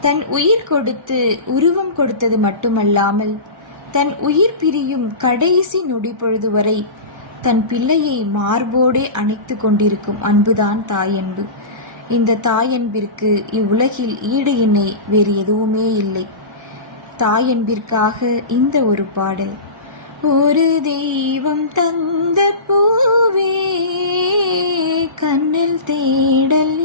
தன் உயிர் கொடுத்து உருவம் கொடுத்தது மட்டுமல்லாமல் தன் உயிர் பிரியும் கடைசி நொடி பொழுது வரை தன் பிள்ளையை மார்போடே அணைத்து கொண்டிருக்கும் அன்புதான் தாயன்பு. இந்த தாயன்பிற்கு இவ்வுலகில் ஈடு இணை வேறு எதுவுமே இல்லை. தாயன்பிற்காக இந்த ஒரு பாடல். ஒரு தெய்வம் தந்த பூவே கண்ணில் தேடல்